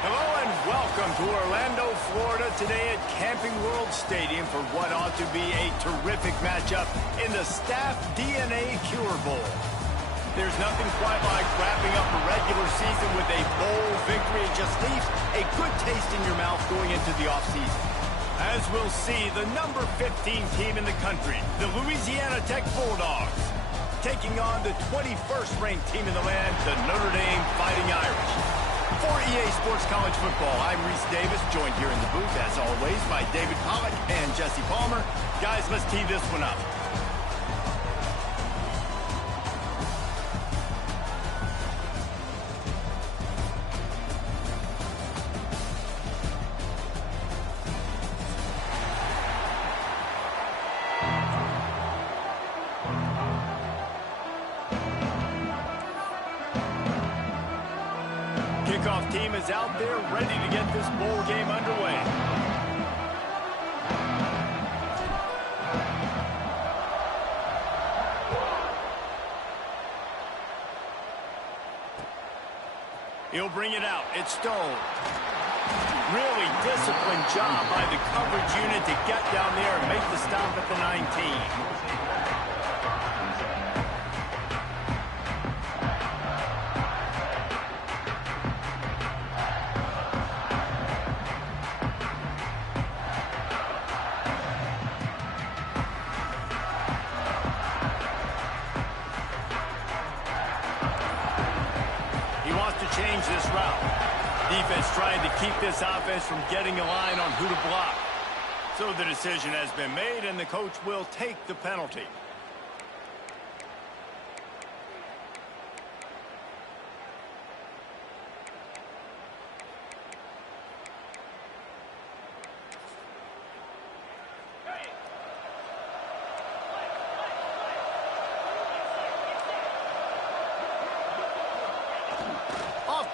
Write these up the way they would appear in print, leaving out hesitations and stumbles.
Hello and welcome to Orlando, Florida today at Camping World Stadium for what ought to be a terrific matchup in the Staff DNA Cure Bowl. There's nothing quite like wrapping up a regular season with a bowl victory. It just leaves a good taste in your mouth going into the offseason. As we'll see, the number 15 team in the country, the Louisiana Tech Bulldogs, taking on the 21st ranked team in the land, the Notre Dame Fighting Irish. For EA Sports College Football, I'm Reese Davis, joined here in the booth, as always, by David Pollack and Jesse Palmer. Guys, let's tee this one up. Kickoff team is out there ready to get this bowl game underway. He'll bring it out. It's Stone. Really disciplined job by the coverage unit to get down there and make the stop at the 19. Change this route. Defense trying to keep this offense from getting a line on who to block. So the decision has been made, and the coach will take the penalty.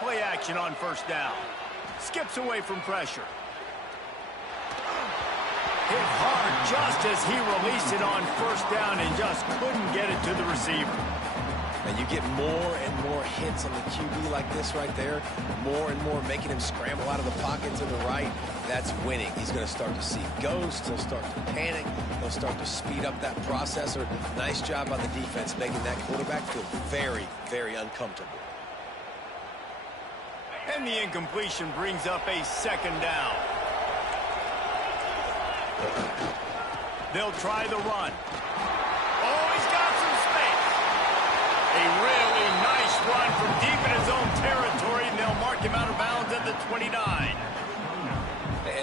Play action on first down. Skips away from pressure. Hit hard just as he released it on first down and just couldn't get it to the receiver. And you get more and more hits on the QB like this right there. More and more making him scramble out of the pocket to the right. That's winning. He's going to start to see ghosts. He'll start to panic. He'll start to speed up that processor. Nice job on the defense making that quarterback feel very, very uncomfortable. And the incompletion brings up a second down. They'll try the run. Oh, he's got some space. A really nice run from deep in his own territory, and they'll mark him out of bounds at the 29.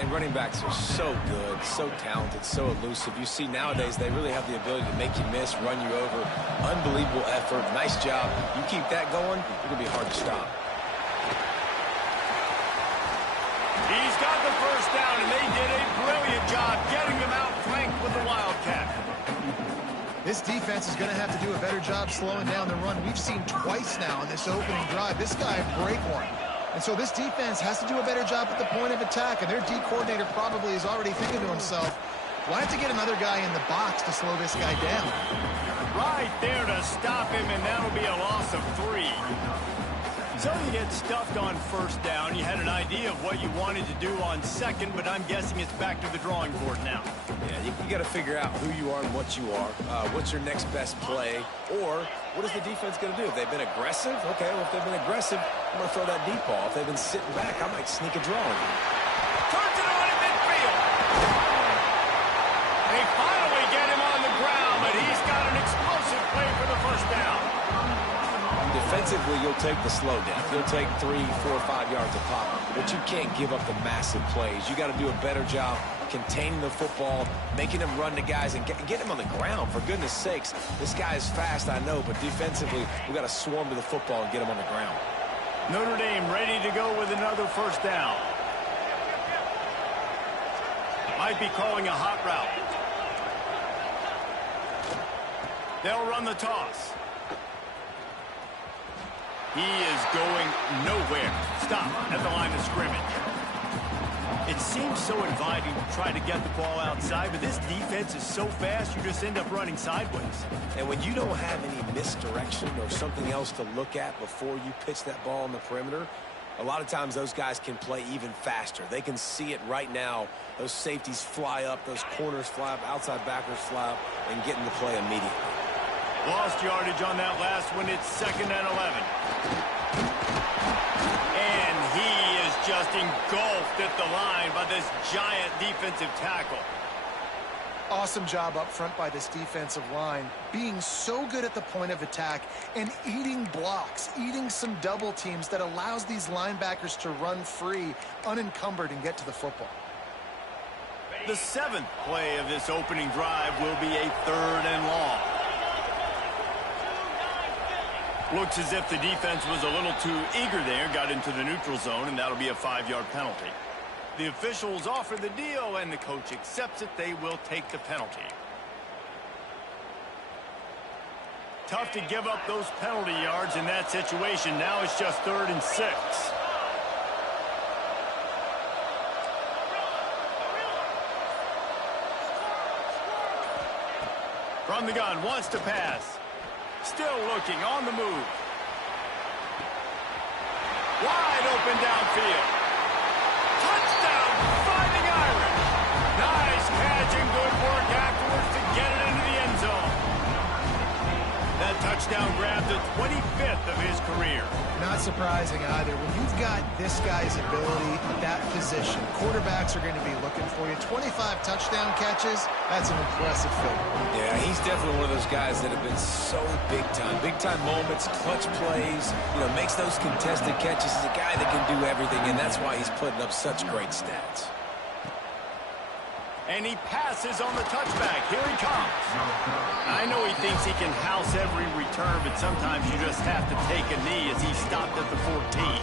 And running backs are so good, so talented, so elusive. You see nowadays they really have the ability to make you miss, run you over. Unbelievable effort. Nice job. You keep that going, it'll be hard to stop. He's got the first down, and they did a brilliant job getting them out flanked with the Wildcat. This defense is going to have to do a better job slowing down the run. We've seen twice now in this opening drive. This guy break one. And so this defense has to do a better job at the point of attack, and their D coordinator probably is already thinking to himself, do I have to get another guy in the box to slow this guy down? Right there to stop him, and that'll be a loss of 3. So you get stuffed on first down. You had an idea of what you wanted to do on second, but I'm guessing it's back to the drawing board now. Yeah, you got to figure out who you are and what you are. What's your next best play? Or what is the defense going to do? If they've been aggressive, okay, well, if they've been aggressive, I'm going to throw that deep ball. If they've been sitting back, I might sneak a draw on you. Turns it on in midfield. They finally get him on the ground, but he's got an explosive play for the first down. Defensively, you'll take the slow down. You'll take 3, 4, 5 yards of pop, but you can't give up the massive plays. You got to do a better job containing the football, making him run to guys, and get him on the ground. For goodness sakes, this guy is fast, I know, but defensively, we got to swarm to the football and get him on the ground. Notre Dame ready to go with another first down. Might be calling a hot route. They'll run the toss. He is going nowhere. Stop at the line of scrimmage. It seems so inviting to try to get the ball outside, but this defense is so fast, you just end up running sideways. And when you don't have any misdirection or something else to look at before you pitch that ball on the perimeter, A lot of times those guys can play even faster. They can see it right now. Those safeties fly up, those corners fly up, outside backers fly up, and get in the play immediately. Lost yardage on that last one. It's 2nd and 11. And he is just engulfed at the line by this giant defensive tackle. Awesome job up front by this defensive line, being so good at the point of attack and eating blocks, eating some double teams that allows these linebackers to run free, unencumbered, and get to the football. The 7th play of this opening drive will be a 3rd and long. Looks as if the defense was a little too eager there, got into the neutral zone, and that'll be a 5-yard penalty. The officials offer the deal, and the coach accepts it. They will take the penalty. Tough to give up those penalty yards in that situation. Now it's just 3rd and 6. From the gun, wants to pass. Still looking, on the move. Wide open downfield. Touchdown, Fighting Irish. Nice catch and good work afterwards to get it into the end zone. That touchdown grabbed the 25th of his career. Not surprising either. When you've got this guy's ability at that position, quarterbacks are going to be looking for you. 25 touchdown catches, that's an impressive feat. Yeah, he's definitely one of those guys that have been so big time. Big time moments, clutch plays, makes those contested catches. He's a guy that can do everything, and that's why he's putting up such great stats. And he passes on the touchback. Here he comes. I know he thinks he can house every return, but sometimes you just have to take a knee as he stopped at the 14.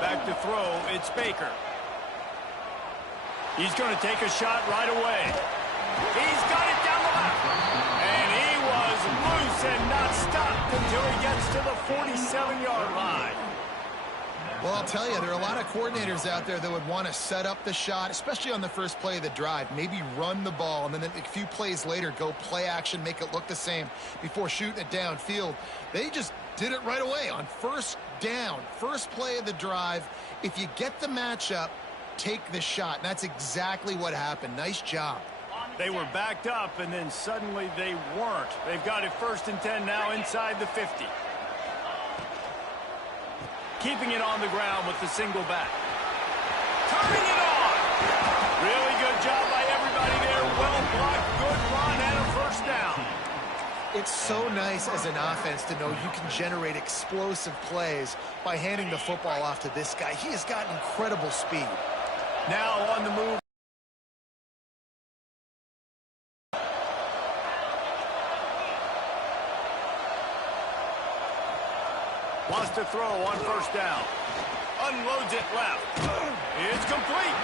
Back to throw, it's Baker. He's going to take a shot right away. He's got it down the left. And he was loose and not stopped until he gets to the 47-yard line. Well, I'll tell you, there are a lot of coordinators out there that would want to set up the shot, especially on the first play of the drive. Maybe run the ball, and then a few plays later, go play action, make it look the same before shooting it downfield. They just did it right away on first down, first play of the drive. If you get the matchup, take the shot. And that's exactly what happened. Nice job. They were backed up, and then suddenly they weren't. They've got it 1st and 10 now inside the 50. Keeping it on the ground with the single back. Turning it on. Really good job by everybody there. Well blocked, good run, and a 1st down. It's so nice as an offense to know you can generate explosive plays by handing the football off to this guy. He has got incredible speed. Now on the move. Wants to throw on 1st down. Unloads it left. It's complete.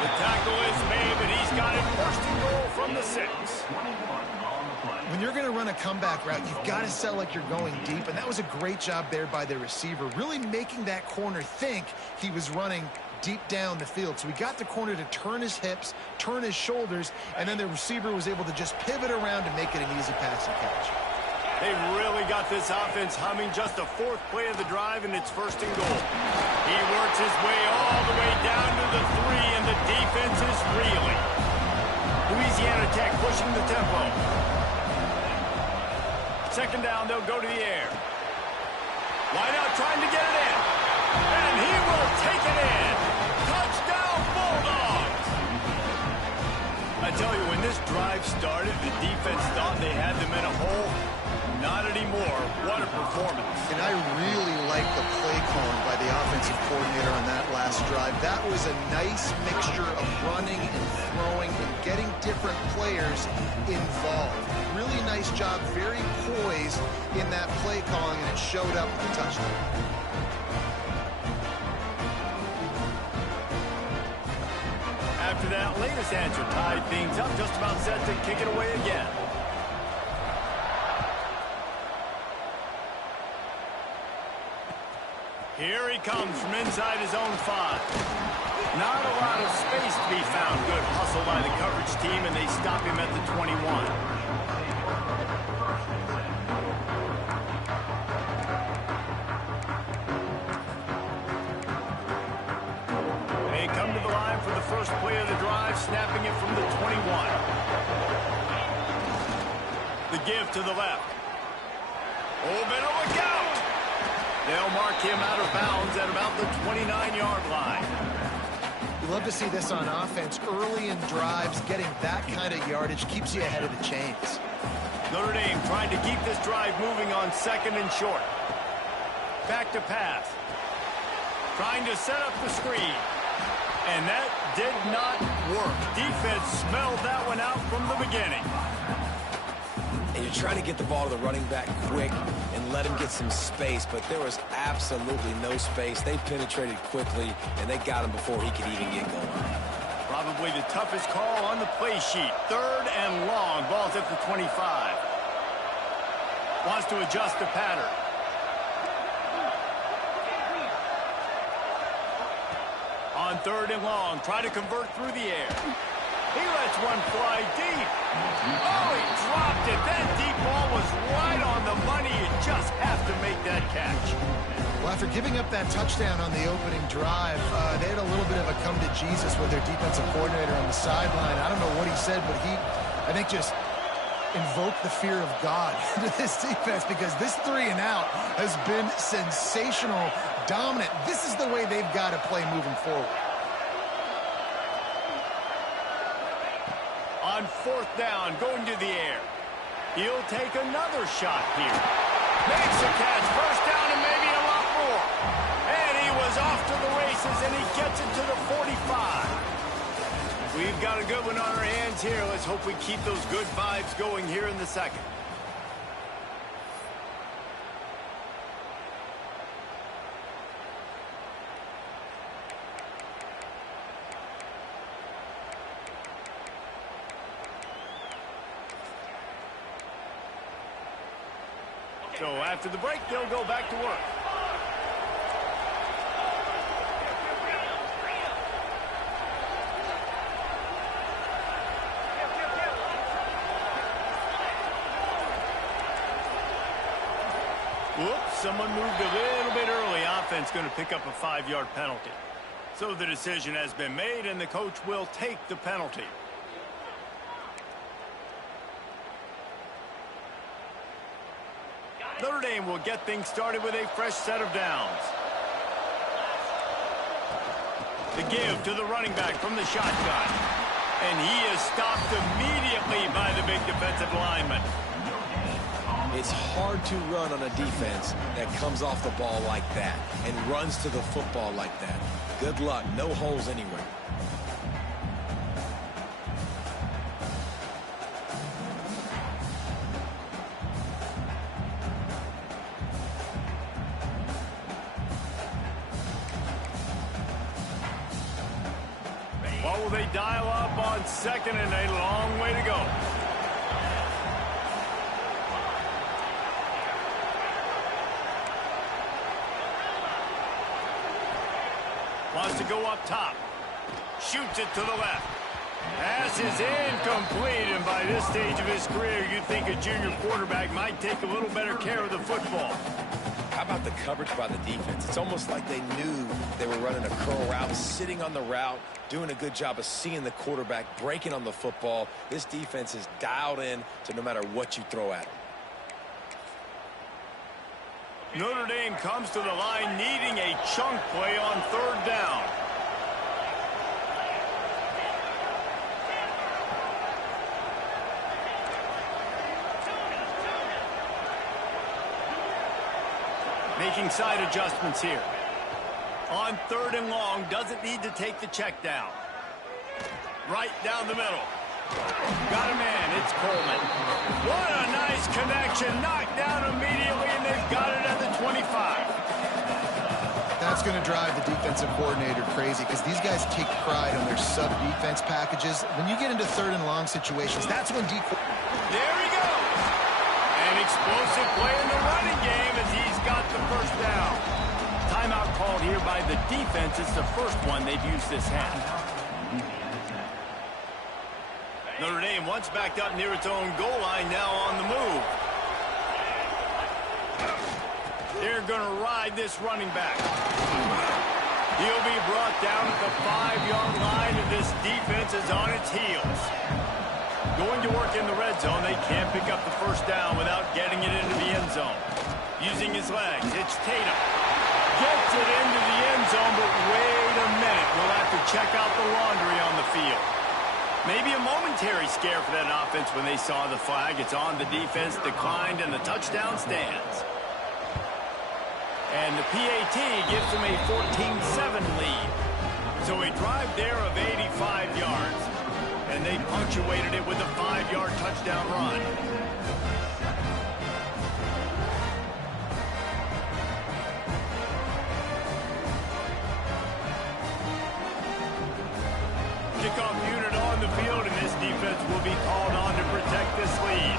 The tackle is made, but he's got it 1st and goal from the 6. When you're going to run a comeback route, you've got to sell like you're going deep, and that was a great job there by the receiver, really making that corner think he was running deep down the field. So he got the corner to turn his hips, turn his shoulders, and then the receiver was able to just pivot around and make it an easy pass and catch. They've really got this offense humming. Just the 4th play of the drive, and it's 1st and goal. He works his way all the way down to the 3, and the defense is reeling. Louisiana Tech pushing the tempo. 2nd down, they'll go to the air. Wide out, trying to get it in. And he will take it in. Touchdown, Bulldogs! I tell you, when this drive started, the defense thought they had them in a hole. Not anymore. What a performance. And I really like the play calling by the offensive coordinator on that last drive. That was a nice mixture of running and throwing and getting different players involved. Really nice job, very poised in that play calling, and it showed up in the touchdown. After that latest answer tied things up, just about set to kick it away again. Here he comes from inside his own 5. Not a lot of space to be found. Good hustle by the coverage team, and they stop him at the 21. They come to the line for the first play of the drive, snapping it from the 21. The give to the left. Oh, better look out! They'll mark him out of bounds at about the 29-yard line. You love to see this on offense. Early in drives, getting that kind of yardage keeps you ahead of the chains. Notre Dame trying to keep this drive moving on 2nd and short. Back to pass. Trying to set up the screen. And that did not work. Defense smelled that one out from the beginning. And you're trying to get the ball to the running back quick and let him get some space, but there was absolutely no space. They penetrated quickly, and they got him before he could even get going. Probably the toughest call on the play sheet. 3rd and long. Ball's at the 25. Wants to adjust the pattern. On 3rd and long. Try to convert through the air. He lets one fly deep. Oh, he dropped it. That deep ball was right on the money. You just have to make that catch. Well, after giving up that touchdown on the opening drive, they had a little bit of a come to Jesus with their defensive coordinator on the sideline. I don't know what he said, but he, I think, just invoked the fear of God into this defense, because this 3 and out has been sensational, dominant. This is the way they've got to play moving forward. On 4th down, going to the air. He'll take another shot here. Makes a catch, 1st down and maybe a lot more. And he was off to the races, and he gets it to the 45. We've got a good one on our hands here. Let's hope we keep those good vibes going here in the 2nd. So after the break, they'll go back to work. Whoops, someone moved a little bit early. Offense going to pick up a 5-yard penalty. So the decision has been made, and the coach will take the penalty. Notre Dame will get things started with a fresh set of downs. The give to the running back from the shotgun. And he is stopped immediately by the big defensive lineman. It's hard to run on a defense that comes off the ball like that and runs to the football like that. Good luck. No holes anywhere. What will they dial up on 2nd and a long way to go? Wants to go up top. Shoots it to the left. Pass is incomplete, and by this stage of his career, you'd think a junior quarterback might take a little better care of the football. How about the coverage by the defense? It's almost like they knew they were running a curl route, sitting on the route, doing a good job of seeing the quarterback, breaking on the football. This defense is dialed in to no matter what you throw at them. Notre Dame comes to the line needing a chunk play on 3rd down. Making side adjustments here. On 3rd and long, doesn't need to take the check down. Right down the middle. Got a man, it's Coleman. What a nice connection, knocked down immediately, and they've got it at the 25. That's going to drive the defensive coordinator crazy, because these guys take pride on their sub-defense packages. When you get into 3rd and long situations, that's when There he goes. An explosive play in the running game as he's got the 1st down. Timeout defense is the first one they've used this half. Notre Dame once backed up near its own goal line, now on the move. They're going to ride this running back. He'll be brought down at the 5-yard line, and this defense is on its heels. Going to work in the red zone, they can't pick up the first down without getting it into the end zone. Using his legs, it's Tatum. Gets it into the end zone, but wait a minute. We'll have to check out the laundry on the field. Maybe a momentary scare for that offense when they saw the flag. It's on, the defense declined, and the touchdown stands. And the PAT gives them a 14-7 lead. So a drive there of 85 yards. And they punctuated it with a 5-yard touchdown run. Kickoff unit on the field, and this defense will be called on to protect this lead.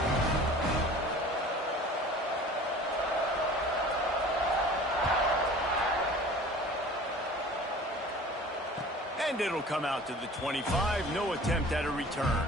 And it'll come out to the 25. No attempt at a return.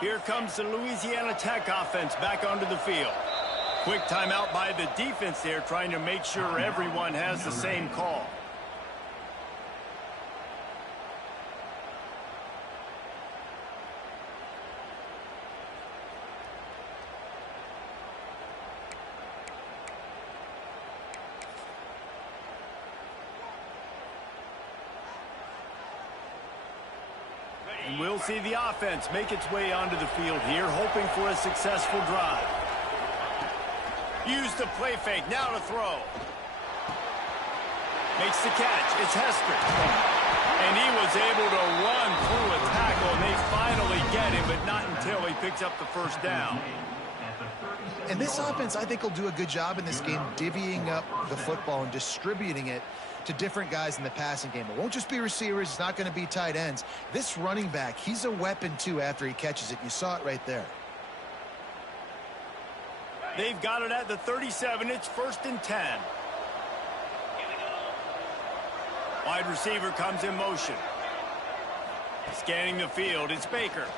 Here comes the Louisiana Tech offense back onto the field. Quick timeout by the defense there, trying to make sure everyone has the same call. And we'll see the offense make its way onto the field here, hoping for a successful drive. Use the play fake, now to throw. Makes the catch, it's Hester. And he was able to run through a tackle, and they finally get him, but not until he picks up the first down. And this offense, I think, will do a good job in this game divvying up the football and distributing it to different guys in the passing game. It won't just be receivers. It's not going to be tight ends. This running back, he's a weapon, too, after he catches it. You saw it right there. They've got it at the 37. It's 1st and 10. Wide receiver comes in motion. Scanning the field, it's Baker.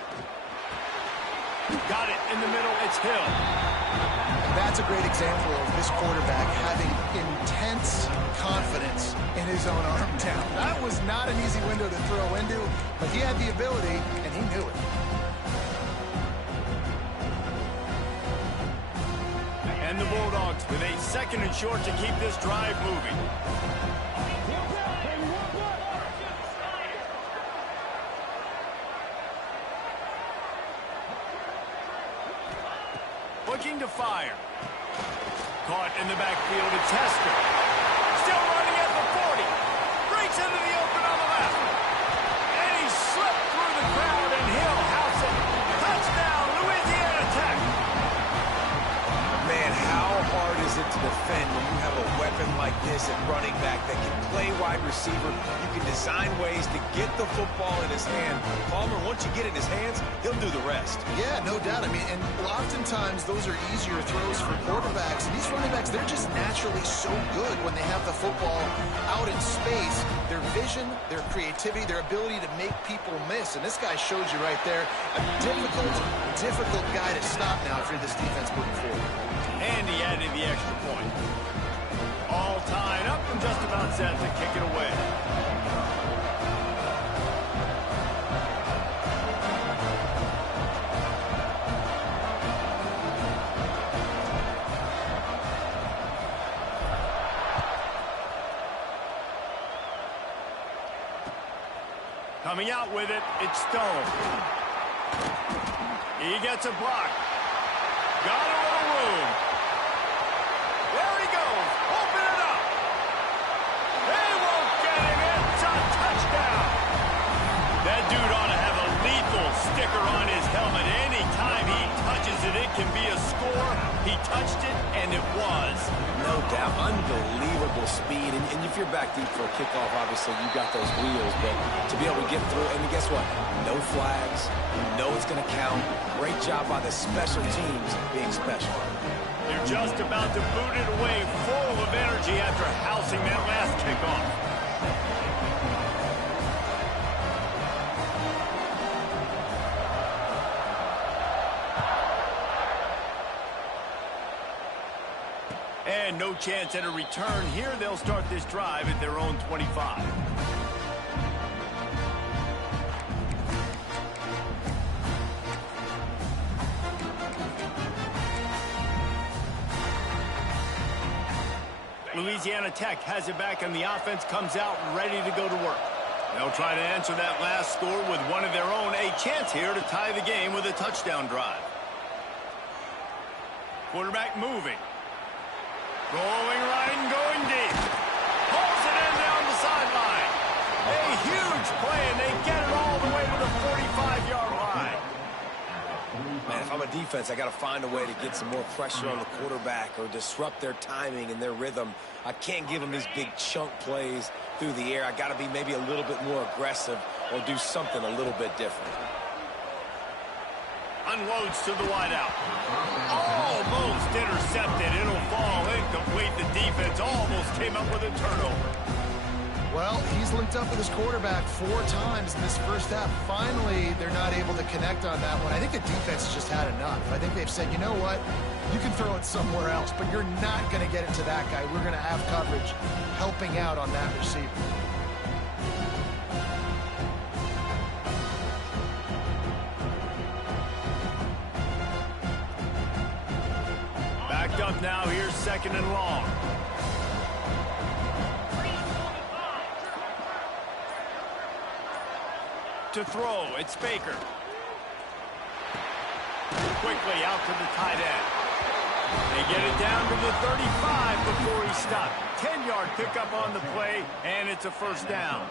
Got it in the middle, it's Hill. That's a great example of this quarterback having intense confidence in his own arm talent. That was not an easy window to throw into, but he had the ability, and he knew it. And the Bulldogs with a 2nd and short to keep this drive moving. Looking to fire. Caught in the backfield, it's Hester. Still running at the 40. Breaks into the open on the left. And he slipped through the crowd, and he'll house it. Touchdown, Louisiana Tech. Man, how hard is it to defend when you have a weapon like this at running back that can play wide receiver? You can design ways to get the football in his hand. Palmer, once you get it in his hands, he'll do the rest. Yeah, no doubt. I mean, and oftentimes those are easier throws for quarterbacks. And these running backs, they're just naturally so good when they have the football out in space. Their vision, their creativity, their ability to make people miss. And this guy shows you right there a difficult guy to stop now if you're this defense moving forward. And he added the extra point. All tied up and just about set to kick it away. Coming out with it, it's Stone. He gets a block. Got a little room. There he goes. Open it up. They won't get him. It's a touchdown. That dude ought to have a lethal sticker on his helmet. Anytime he touches it, it can be a score. He touched it, and it was. No doubt. Unbelievable incredible speed. And if you're back deep for a kickoff, obviously you've got those wheels. But to be able to get through, and guess what? No flags. You know it's going to count. Great job by the special teams being special. They're just about to boot it away, full of energy after housing that last kickoff. And no chance at a return here. They'll start this drive at their own 25. Louisiana Tech has it back, and the offense comes out ready to go to work. They'll try to answer that last score with one of their own. A chance here to tie the game with a touchdown drive. Quarterback moving. Rolling right and going deep. Pulls it in down the sideline. A huge play, and they get it all the way to the 45-yard line. Man, if I'm a defense, I got to find a way to get some more pressure on the quarterback or disrupt their timing and their rhythm. I can't give them these big chunk plays through the air. I got to be maybe a little bit more aggressive or do something a little bit different. Unloads to the wideout. Almost intercepted. It'll fall incomplete. The defense almost came up with a turnover. Well, he's linked up with his quarterback 4 times in this first half. Finally, they're not able to connect on that one. I think the defense has just had enough. I think they've said, you know what? You can throw it somewhere else, but you're not going to get it to that guy. We're going to have coverage helping out on that receiver. Backed up now. Here's 2nd and long. To throw, it's Baker. Quickly out to the tight end. They get it down to the 35 before he stopped. 10-yard pickup on the play, and it's a first down.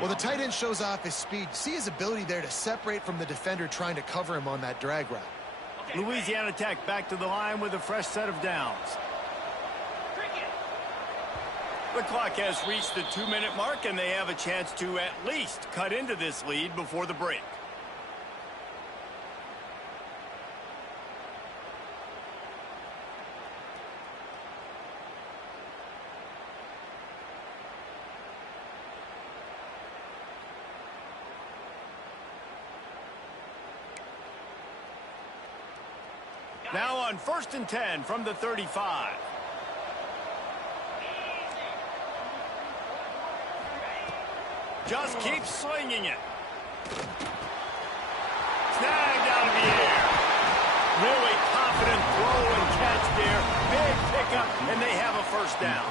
Well, the tight end shows off his speed. See his ability there to separate from the defender trying to cover him on that drag route. Louisiana Tech back to the line with a fresh set of downs. The clock has reached the 2-minute mark, and they have a chance to at least cut into this lead before the break. Now on 1st and 10 from the 35. Just keep slinging it. Snagged out of the air. Really confident throw and catch there. Big pickup, and they have a first down.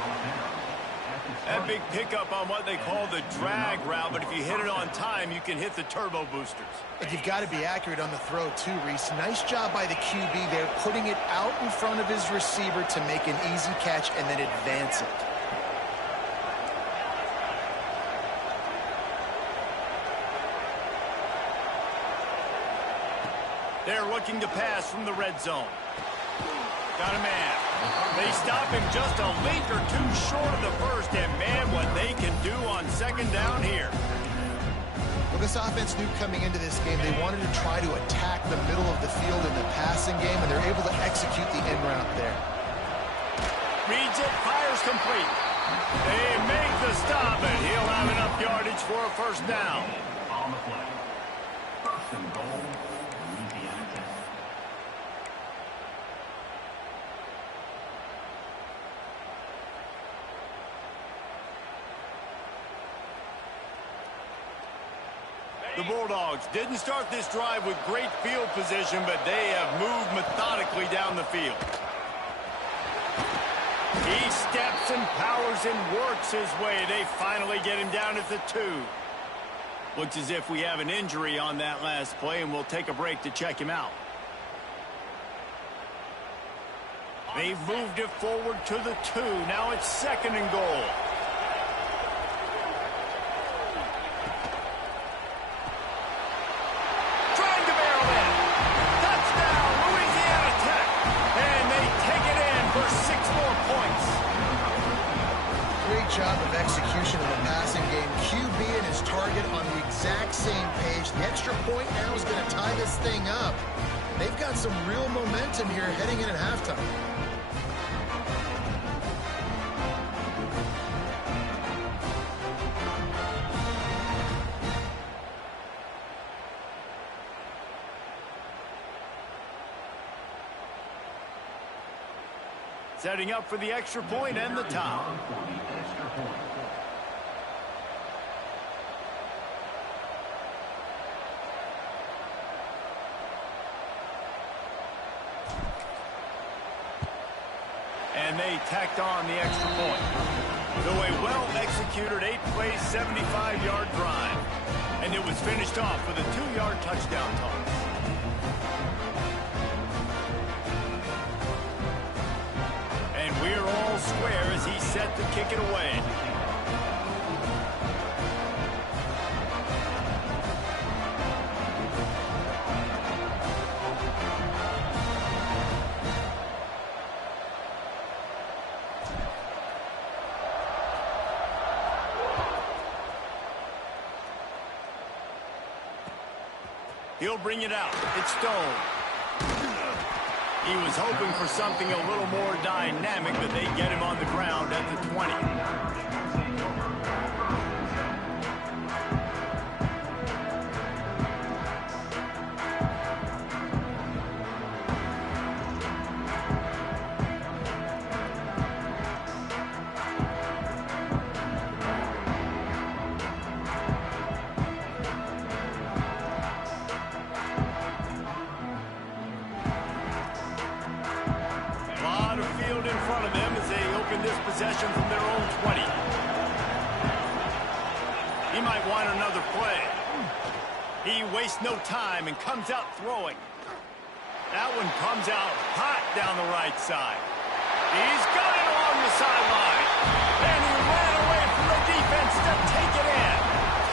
That big pickup on what they call the drag route, but if you hit it on time, you can hit the turbo boosters. And you've got to be accurate on the throw, too, Reese. Nice job by the QB there, putting it out in front of his receiver to make an easy catch and then advance it. They're looking to pass from the red zone. Got a man. They stop him just a link or two short of the first, and man, what they can do on 2nd down here. Well, this offense knew coming into this game they wanted to try to attack the middle of the field in the passing game, and they're able to execute the end route there. Reads it, fires complete. They make the stop, and he'll have enough yardage for a first down. On the play. 1st and goal. The Bulldogs didn't start this drive with great field position, but they have moved methodically down the field. He steps and powers and works his way. They finally get him down at the 2. Looks as if we have an injury on that last play, and we'll take a break to check him out. They've moved it forward to the 2. Now it's 2nd and goal. great job of execution of the passing game. QB and his target on the exact same page. The extra point now is going to tie this thing up. They've got some real momentum here heading in at halftime. Setting up for the extra point and the tie. And they tacked on the extra point. So a well-executed 8-play, 75-yard drive. And it was finished off with a 2-yard touchdown toss. We're all square as he's set to kick it away. He'll bring it out. It's Stone. He was hoping for something a little more dynamic, but they get him on the ground at the 20. Possession from their own 20. He might want another play. He wastes no time and comes out throwing. That one comes out hot down the right side. He's got it along the sideline. And he ran away from the defense to take it in.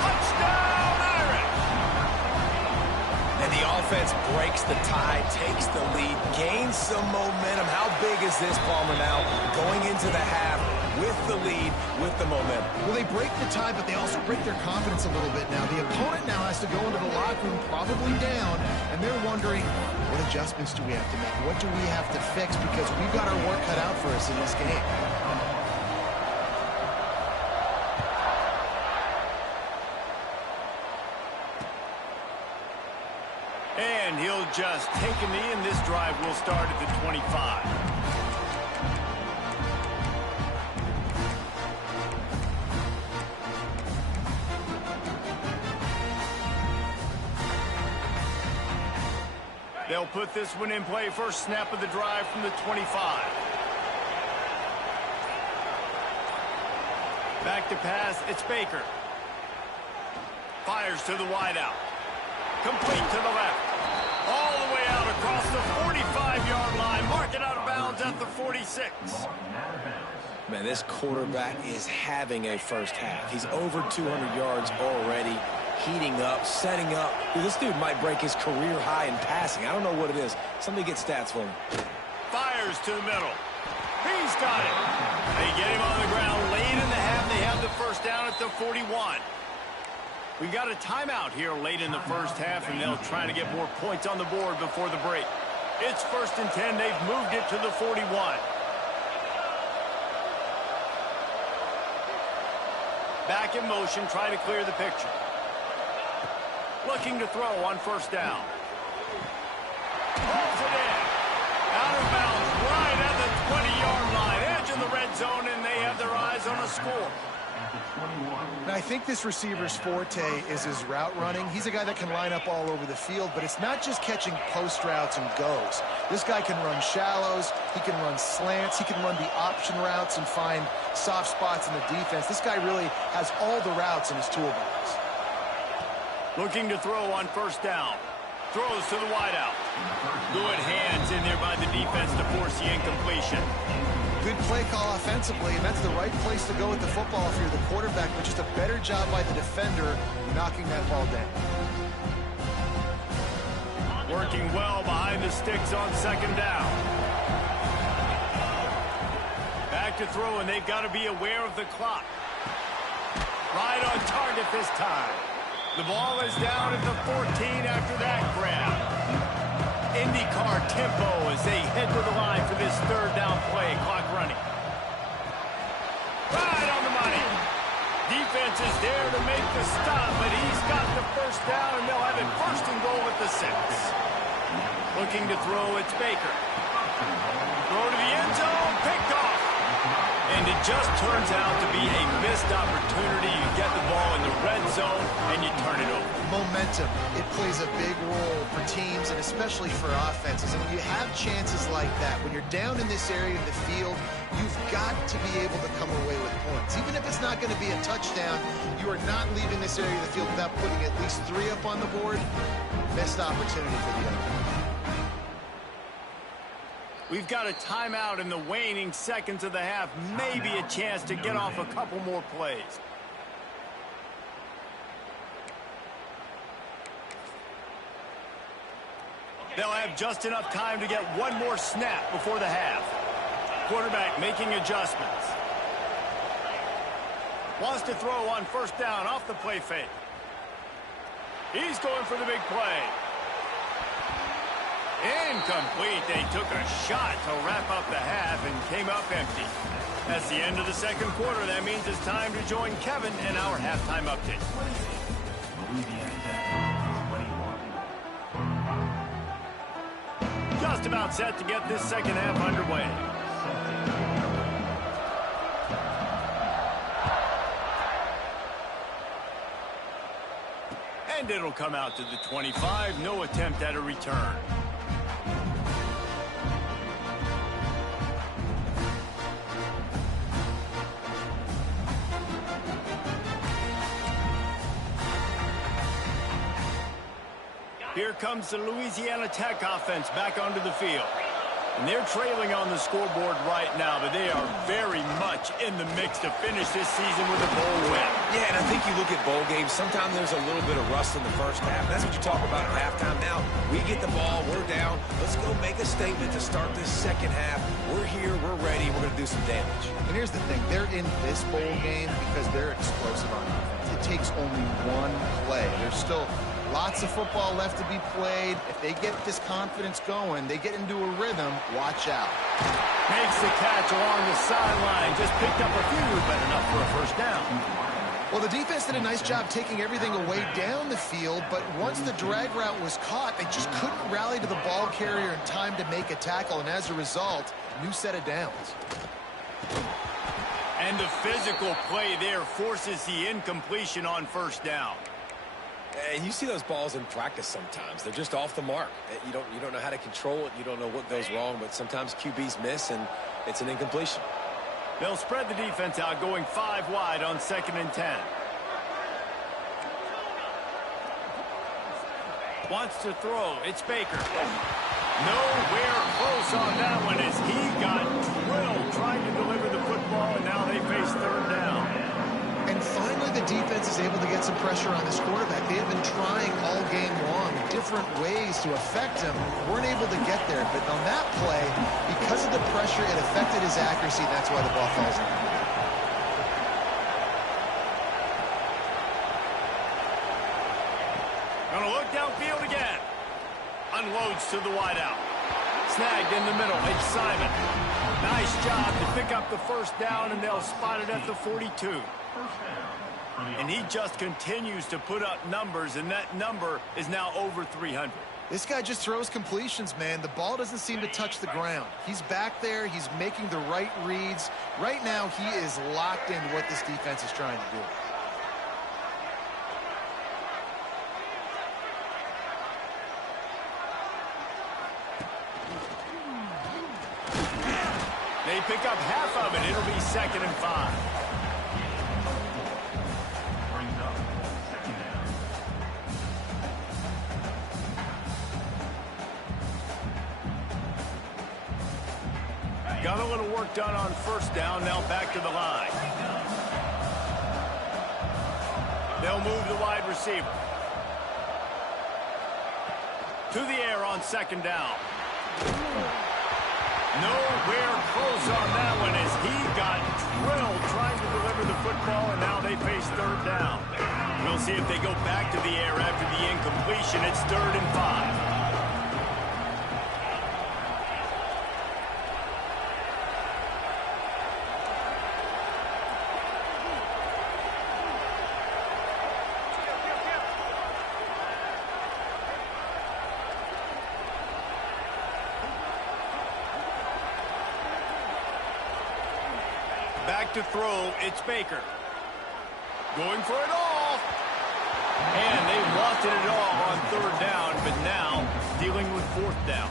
Touchdown, Irish! And the offense breaks the tie, takes the lead, gains some momentum. How big is this, Palmer, now? Going into the half with the lead, with the momentum. Well, they break the tie, but they also break their confidence a little bit now. The opponent now has to go into the locker room probably down, and they're wondering, what adjustments do we have to make? What do we have to fix? Because we've got our work cut out for us in this game. And he'll just take a knee, and this drive will start at the 25. They'll put this one in play. First snap of the drive from the 25. Back to pass. It's Baker. Fires to the wideout. Complete to the left. All the way out across the 45-yard line. Mark it out of bounds at the 46. Man, this quarterback is having a first half. He's over 200 yards already. Heating up, setting up. Dude, this dude might break his career high in passing. I don't know what it is. Somebody get stats for him. Fires to the middle. He's got it. They get him on the ground late in the half. They have the first down at the 41. We got a timeout here late in the first half, and they'll try to get more points on the board before the break. It's 1st and 10. They've moved it to the 41. Back in motion, try to clear the picture. Looking to throw on first down. Pulls it in. Out of bounds right at the 20-yard line. Edge in the red zone, and they have their eyes on a score. And I think this receiver's forte is his route running. He's a guy that can line up all over the field, but it's not just catching post routes and goes. This guy can run shallows, he can run slants, he can run the option routes and find soft spots in the defense. This guy really has all the routes in his toolbox. Looking to throw on first down. Throws to the wideout. Good hands in there by the defense to force the incompletion. Good play call offensively, and that's the right place to go with the football if you're the quarterback, but just a better job by the defender knocking that ball down. Working well behind the sticks on second down. Back to throw, and they've got to be aware of the clock. Right on target this time. The ball is down at the 14 after that grab. IndyCar tempo as they head to the line for this third down play. Clock running. Right on the money. Defense is there to make the stop, but he's got the first down, and they'll have it first and goal at the 6. Looking to throw, it's Baker. Throw to the end zone, picked off. And it just turns out to be a missed opportunity. You get the ball in the red zone, and you turn it over. Momentum, it plays a big role for teams and especially for offenses. And when you have chances like that, when you're down in this area of the field, you've got to be able to come away with points. Even if it's not going to be a touchdown, you are not leaving this area of the field without putting at least 3 up on the board. Missed opportunity for the other. We've got a timeout in the waning seconds of the half. Maybe a chance to get off a couple more plays. They'll have just enough time to get one more snap before the half. Quarterback making adjustments. Wants to throw on first down off the play fake. He's going for the big play. Incomplete. They took a shot to wrap up the half and came up empty. That's the end of the second quarter. That means it's time to join Kevin in our halftime update. Just about set to get this second half underway. And it'll come out to the 25. No attempt at a return. Here comes the Louisiana Tech offense back onto the field. And they're trailing on the scoreboard right now, but they are very much in the mix to finish this season with a bowl win. Yeah, and I think you look at bowl games, sometimes there's a little bit of rust in the first half. That's what you talk about at halftime. Now, we get the ball, we're down. Let's go make a statement to start this second half. We're here, we're ready, we're going to do some damage. And here's the thing, they're in this bowl game because they're explosive on offense. It takes only one play. There's still lots of football left to be played. If they get this confidence going, they get into a rhythm, watch out. Makes the catch along the sideline. Just picked up a few, but enough for a first down. Well, the defense did a nice job taking everything away down the field, but once the drag route was caught, they just couldn't rally to the ball carrier in time to make a tackle, and as a result, new set of downs. And the physical play there forces the incompletion on first down. And you see those balls in practice sometimes. They're just off the mark. You don't know how to control it. You don't know what goes wrong, but sometimes QBs miss, and it's an incompletion. They'll spread the defense out, going 5 wide on 2nd and 10. Wants to throw. It's Baker. Nowhere close on that one as he got drilled trying to deliver the football, and now they face third down. And finally, the defense is able to get some pressure on this quarterback. They have been trying all game long different ways to affect him. Weren't able to get there. But on that play, because of the pressure, it affected his accuracy. That's why the ball falls in. Gonna look downfield again. Unloads to the wideout. Snagged in the middle. It's Simon. Nice job to pick up the first down, and they'll spot it at the 42. And he just continues to put up numbers, and that number is now over 300. This guy just throws completions, man. The ball doesn't seem to touch the ground. He's back there. He's making the right reads. Right now, he is locked into what this defense is trying to do. They pick up half of it. It'll be 2nd and 5. Got a little work done on first down. Now back to the line. They'll move the wide receiver. To the air on 2nd down. Nowhere close on that one as he got down. We'll see if they go back to the air after the incompletion. It's 3rd and 5. Back to throw, it's Baker. Going for it all. And they lost it all on 3rd down, but now dealing with 4th down.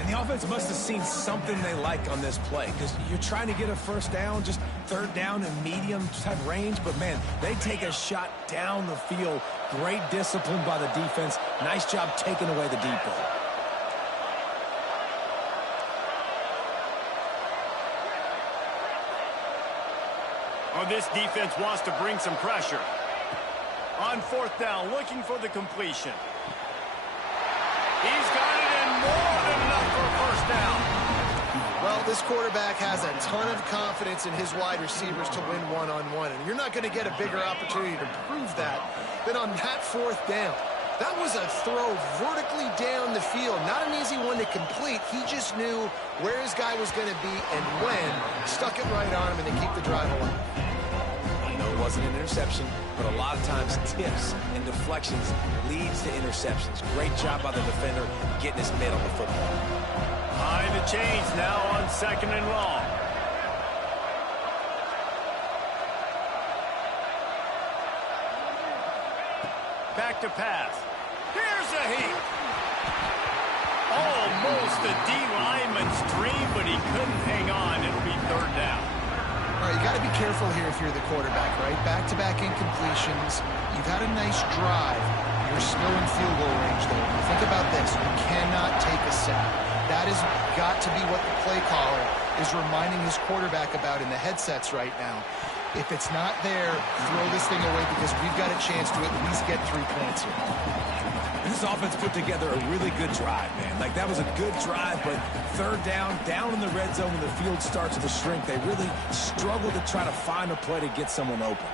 And the offense must have seen something they like on this play, because you're trying to get a 1st down, just 3rd down and medium type range, but man, they take a shot down the field. Great discipline by the defense. Nice job taking away the deep ball. Oh, this defense wants to bring some pressure. On 4th down, looking for the completion. He's got it in, more than enough for a 1st down. Well, this quarterback has a ton of confidence in his wide receivers to win one-on-one, and you're not going to get a bigger opportunity to prove that than on that 4th down. That was a throw vertically down the field. Not an easy one to complete. He just knew where his guy was going to be and when. Stuck it right on him, and they keep the drive alive. It wasn't an interception, but a lot of times tips and deflections leads to interceptions. Great job by the defender getting his mitt on the football. High the chains now on 2nd and long. Back to pass. Here's a heat. Almost a D lineman's dream, but he couldn't hang on. It'll be 3rd down. All right, you got to be careful here if you're the quarterback, right? Back-to-back incompletions. You've had a nice drive. You're still in field goal range, though. Think about this. You cannot take a sack. That has got to be what the play caller is reminding his quarterback about in the headsets right now. If it's not there, throw this thing away because we've got a chance to at least get 3 points here. This offense put together a really good drive, man. Like, that was a good drive, but 3rd down in the red zone when the field starts to shrink, they really struggle to try to find a play to get someone open.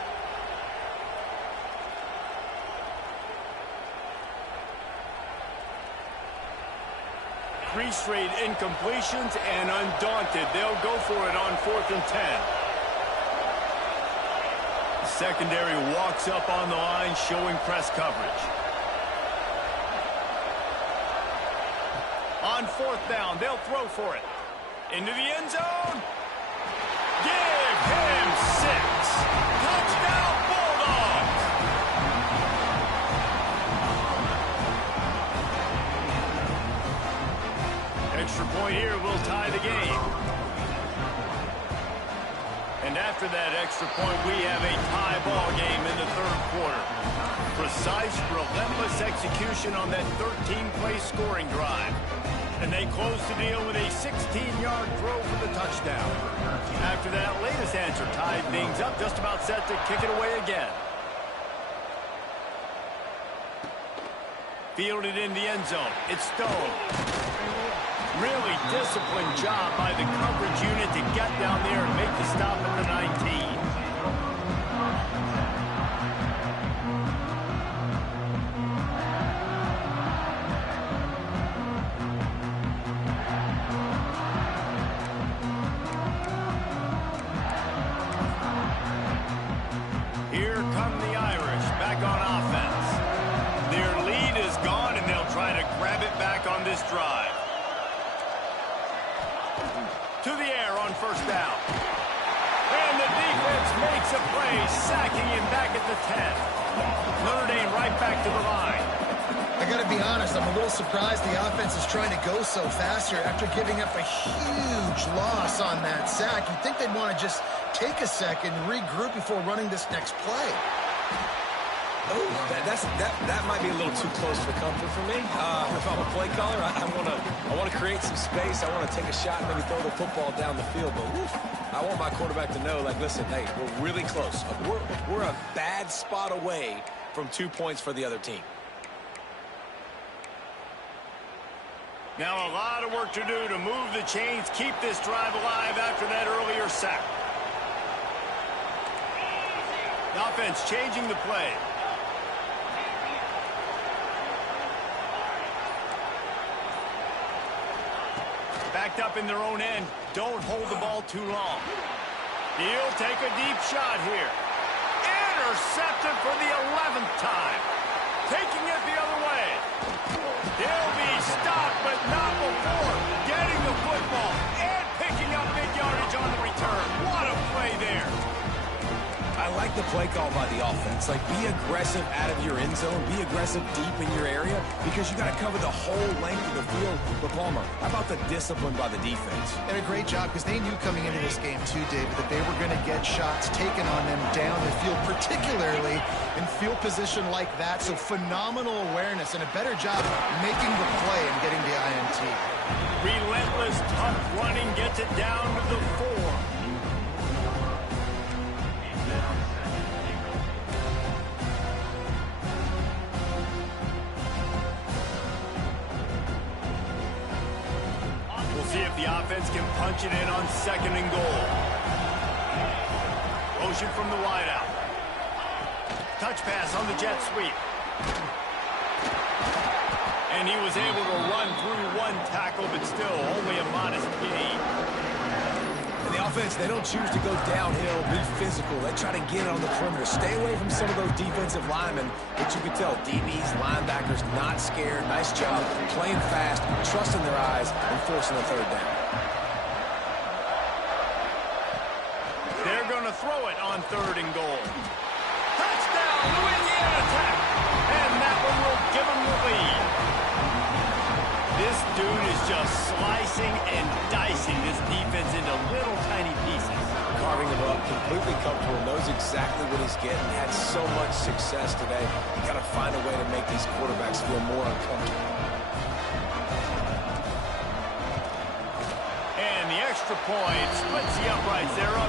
Three straight incompletions, and undaunted, they'll go for it on 4th and 10. The secondary walks up on the line, showing press coverage. On 4th down, they'll throw for it. Into the end zone. Give him 6. Touchdown, Bulldogs. Extra point here will tie the game. And after that extra point, we have a tie ball game in the 3rd quarter. Precise, relentless execution on that 13-play scoring drive. And they close the deal with a 16-yard throw for the touchdown. After that latest answer tied things up, just about set to kick it away again. Fielded in the end zone. It's Stone. Really disciplined job by the coverage unit to get down there and make the stop at the 19. Here come the Irish back on offense. Their lead is gone, and they'll try to grab it back on this drive. To the air on 1st down. And the defense makes a play, sacking him back at the 10. Notre Dame right back to the line. I got to be honest, I'm a little surprised the offense is trying to go so fast here after giving up a huge loss on that sack. You'd think they'd want to just take a second, regroup before running this next play. Oh, that might be a little too close for comfort for me. If I'm a play caller, I want to create some space. I want to take a shot and maybe throw the football down the field. But woof, I want my quarterback to know, like, listen, hey, we're really close. We're a bad spot away from 2 points for the other team. Now a lot of work to do to move the chains, keep this drive alive after that earlier sack. The offense changing the play. Backed up in their own end. Don't hold the ball too long. He'll take a deep shot here. Intercepted for the 11th time. Taking it the other way. He'll be stopped, but not before getting the football and picking up big yardage on the return. What a play there. I like the play call by the offense. Like, be aggressive out of your end zone. Be aggressive deep in your area because you got to cover the whole length of the field. But, Palmer, how about the discipline by the defense? And a great job because they knew coming into this game, too, David, that they were going to get shots taken on them down the field, particularly in field position like that. So phenomenal awareness and a better job making the play and getting the INT. Relentless, tough running gets it down to the 4. See if the offense can punch it in on 2nd and goal. Motion from the wideout. Touch pass on the jet sweep. And he was able to run through one tackle, but still only a modest gain. And the offense, they don't choose to go downhill, be physical. They try to get on the perimeter. Stay away from some of those defensive linemen, but you can tell DBs, linebackers, not scared. Nice job playing fast, trusting their eyes, and forcing the 3rd down. They're going to throw it on 3rd and goal. Touchdown, Louisiana Tech. And that one will give them the lead. This dude is just slicing and dicing this defense into little tiny pieces. Carving them up, completely comfortable, knows exactly what he's getting, had so much success today. You got to find a way to make these quarterbacks feel more uncomfortable. And the extra point splits the uprights. They're up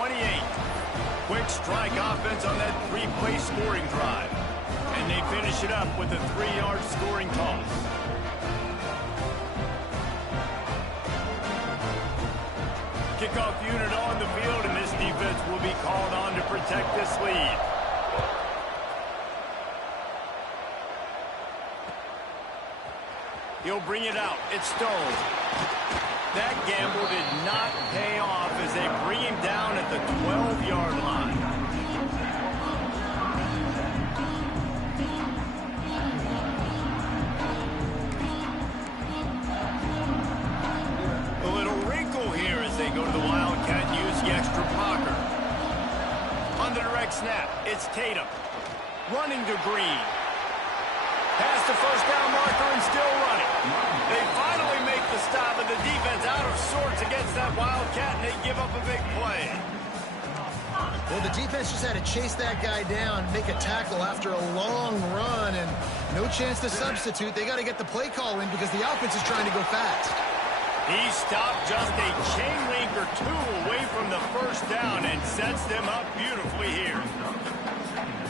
35-28. Quick strike offense on that 3-play scoring drive. And they finish it up with a 3-yard scoring toss. Kickoff unit on the field, and this defense will be called on to protect this lead. He'll bring it out. It's Stone. That gamble did not pay off as they bring him down at the 12-yard line. A little wrinkle here as they go to the Wildcat and use the extra blocker. On the direct snap, it's Tatum. Running to Green. Past the 1st down marker and still running. They finally make the stop, and the defense out of sorts against that Wildcat, and they give up a big play. Well, the defense just had to chase that guy down, make a tackle after a long run, and no chance to substitute. They got to get the play call in because the offense is trying to go fast. He stopped just a chain link or 2 away from the 1st down and sets them up beautifully here.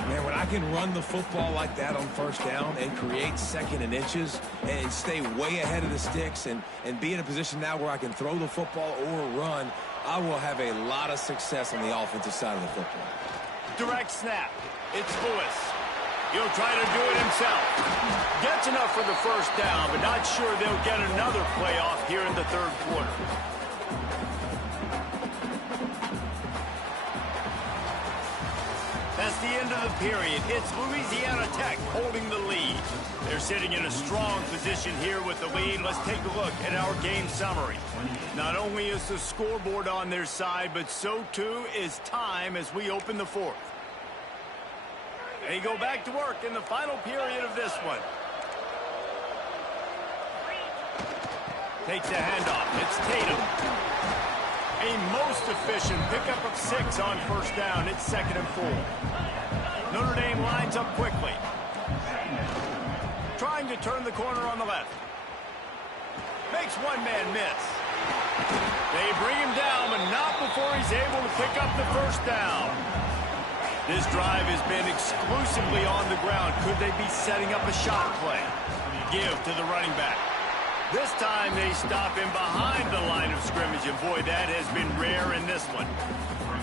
Man, when I can run the football like that on 1st down and create 2nd and inches and stay way ahead of the sticks and be in a position now where I can throw the football or run, I will have a lot of success on the offensive side of the football. Direct snap. It's Lewis. He'll try to do it himself. Gets enough for the 1st down, but not sure they'll get another play off here in the 3rd quarter. That's the end of the period. It's Louisiana Tech holding the lead. They're sitting in a strong position here with the lead. Let's take a look at our game summary. Not only is the scoreboard on their side, but so too is time as we open the 4th. They go back to work in the final period of this one. Takes the handoff. It's Tatum. A most efficient pickup of 6 on 1st down. It's 2nd and 4. Notre Dame lines up quickly. Trying to turn the corner on the left. Makes one man miss. They bring him down, but not before he's able to pick up the 1st down. This drive has been exclusively on the ground. Could they be setting up a shot play? Give to the running back. This time they stop him behind the line of scrimmage, and boy, that has been rare in this one.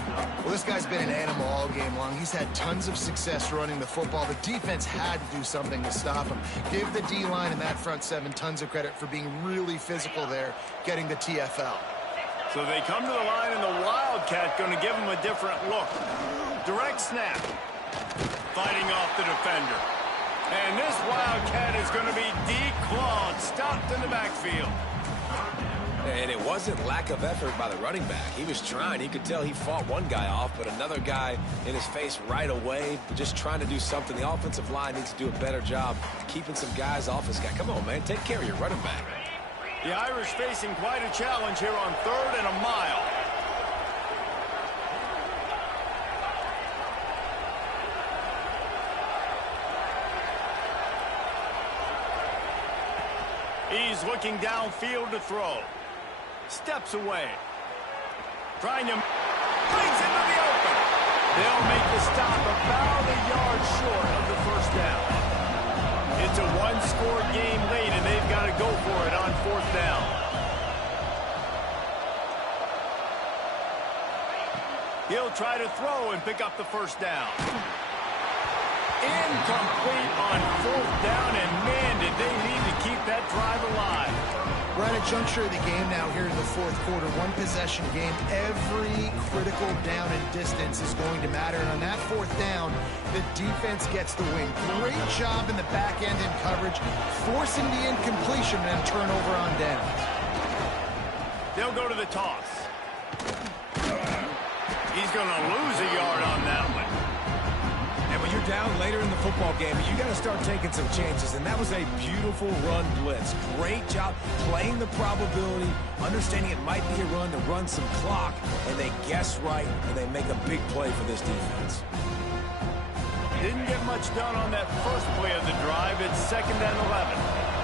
Well, this guy's been an animal all game long. He's had tons of success running the football. The defense had to do something to stop him. Give the D-line and that front seven tons of credit for being really physical there, getting the TFL. So they come to the line, and the Wildcat going to give him a different look. Direct snap. Fighting off the defender. And this Wildcat is going to be declawed, stopped in the backfield. And it wasn't lack of effort by the running back. He was trying. He could tell he fought one guy off, but another guy in his face right away, just trying to do something. The offensive line needs to do a better job keeping some guys off this guy. Come on, man. Take care of your running back. The Irish facing quite a challenge here on 3rd and a mile. He's looking downfield to throw. Steps away. Trying to brings into the open. They'll make the stop about a yard short of the first down. It's a one-score game late, and they've got to go for it on 4th down. He'll try to throw and pick up the first down. Incomplete on 4th down, and man, did they need to keep that drive alive. We're at a juncture of the game now here in the 4th quarter. One possession game. Every critical down and distance is going to matter. And on that 4th down, the defense gets the win. Great job in the back end in coverage, forcing the incompletion and turnover on downs. They'll go to the toss. He's going to lose a yard on that one. And when you're down later in the football game, you got to start taking some chances. And that was a beautiful run blitz. Great job playing the probability, understanding it might be a run to run some clock. And they guess right, and they make a big play for this defense. Didn't get much done on that first play of the drive. It's 2nd and 11.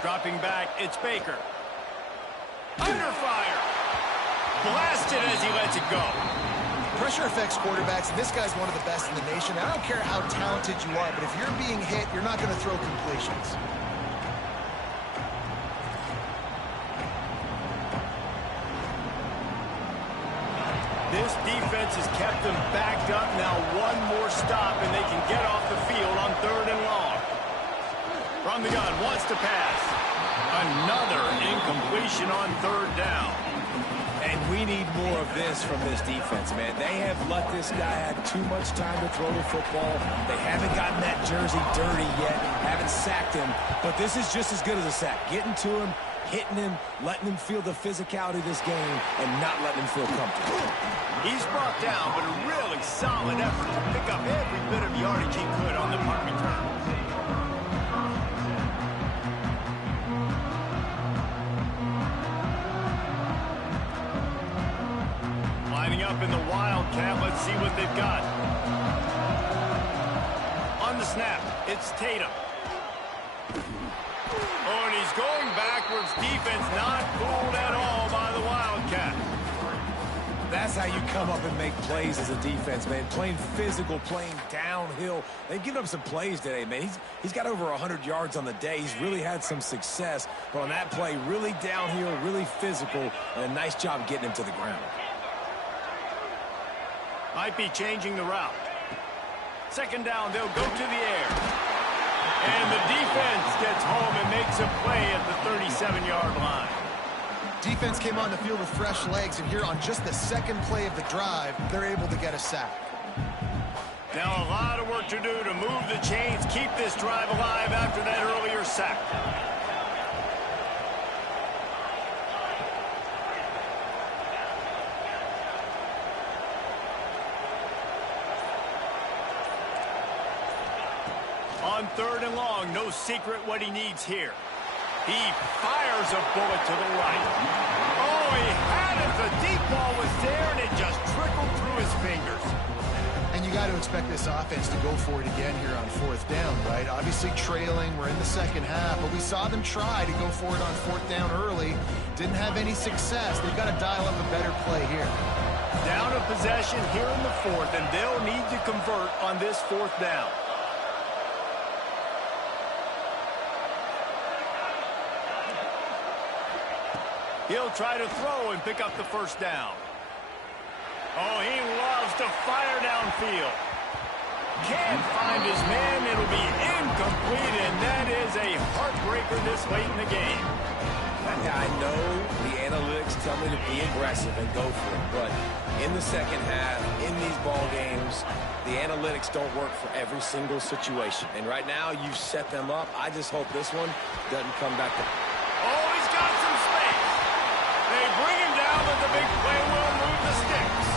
Dropping back, it's Baker. Under fire. Blasted as he lets it go. Pressure affects quarterbacks, and this guy's one of the best in the nation. I don't care how talented you are, but if you're being hit, you're not going to throw completions. This defense has kept them backed up. Now one more stop, and they can get off the field on 3rd and long. From the gun, wants to pass. Another incompletion on 3rd down. And we need more of this from this defense, man. They have let this guy have too much time to throw the football. They haven't gotten that jersey dirty yet, haven't sacked him. But this is just as good as a sack. Getting to him, hitting him, letting him feel the physicality of this game, and not letting him feel comfortable. He's brought down, but a really solid effort to pick up every bit of yardage he could on the punt return. Lining up in the Wildcat. Let's see what they've got. On the snap, it's Tatum. Oh, and he's going backwards. Defense not fooled at all by the Wildcat. That's how you come up and make plays as a defense, man. Playing physical, playing downhill. They've given up some plays today, man. He's got over 100 yards on the day. He's really had some success. But on that play, really downhill, really physical, and a nice job getting him to the ground. Might be changing the route. 2nd down, they'll go to the air. And the defense gets home and makes a play at the 37-yard line. Defense came on the field with fresh legs, and here on just the 2nd play of the drive, they're able to get a sack. Now a lot of work to do to move the chains, keep this drive alive after that earlier sack. On 3rd and long, no secret what he needs here. He fires a bullet to the right. Oh, he had it. The deep ball was there, and it just trickled through his fingers. And you got to expect this offense to go for it again here on 4th down, right? Obviously trailing, we're in the 2nd half, but we saw them try to go for it on 4th down early. Didn't have any success. They've got to dial up a better play here. Down a possession here in the 4th, and they'll need to convert on this 4th down. He'll try to throw and pick up the first down. Oh, he loves to fire downfield. Can't find his man. It'll be incomplete, and that is a heartbreaker this late in the game. I know the analytics tell me to be aggressive and go for it, but in the second half, in these ball games, the analytics don't work for every single situation. And right now, you've set them up. I just hope this one doesn't come back to... Oh, he's got some space. They bring him down, but the big play will move the sticks.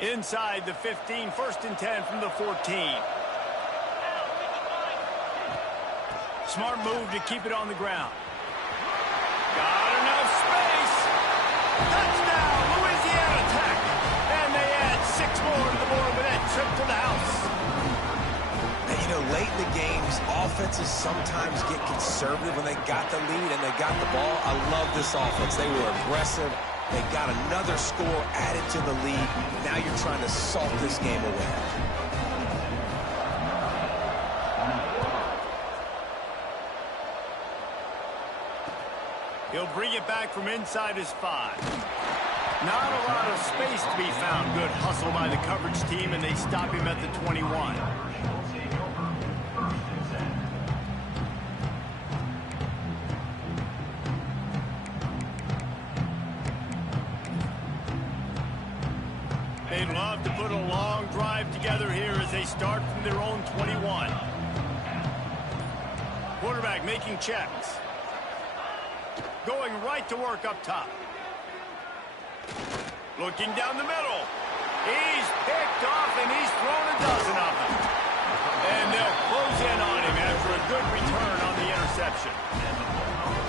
Inside the 15, 1st and 10 from the 14. Smart move to keep it on the ground. Got enough space. Touchdown, Louisiana Tech. And they add 6 more to the board with that trip to the house. And, you know, late in the games, offenses sometimes get conservative when they got the lead and they got the ball. I love this offense. They were aggressive. They got another score added to the lead. Now you're trying to salt this game away. He'll bring it back from inside his 5. Not a lot of space to be found. Good hustle by the coverage team, and they stop him at the 21. They'd love to put a long drive together here as they start from their own 21. Quarterback making checks. Going right to work up top. Looking down the middle. He's picked off, and he's thrown a dozen of them. And they'll close in on him after a good return on the interception.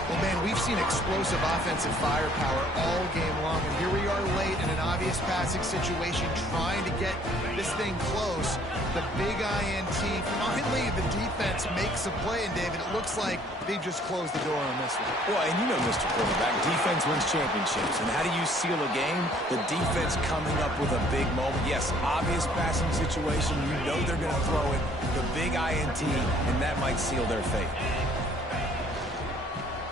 Well, man, we've seen explosive offensive firepower all game long, and here we are late in an obvious passing situation trying to get this thing close. The big INT. Finally, the defense makes a play, and David, it looks like they've just closed the door on this one. Well, and you know, Mr. Quarterback, defense wins championships. And how do you seal a game? The defense coming up with a big moment. Yes, obvious passing situation. You know they're going to throw it. The big INT, and that might seal their fate.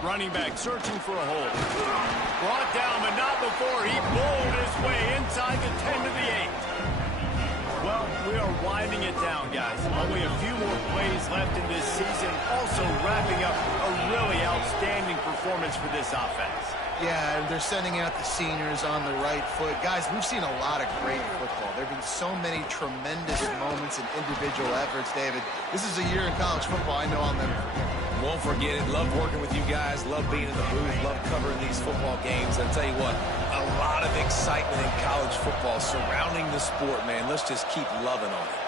Running back searching for a hole. Brought down, but not before he bowled his way inside the 10 to the 8. Well, we are winding it down, guys. Only a few more plays left in this season. Also wrapping up a really outstanding performance for this offense. Yeah, and they're sending out the seniors on the right foot. Guys, we've seen a lot of great football. There have been so many tremendous moments and individual efforts, David. This is a year in college football I know I'll never forget. Won't forget it. Love working with you guys. Love being in the booth. Love covering these football games. I'll tell you what, a lot of excitement in college football surrounding the sport, man. Let's just keep loving on it.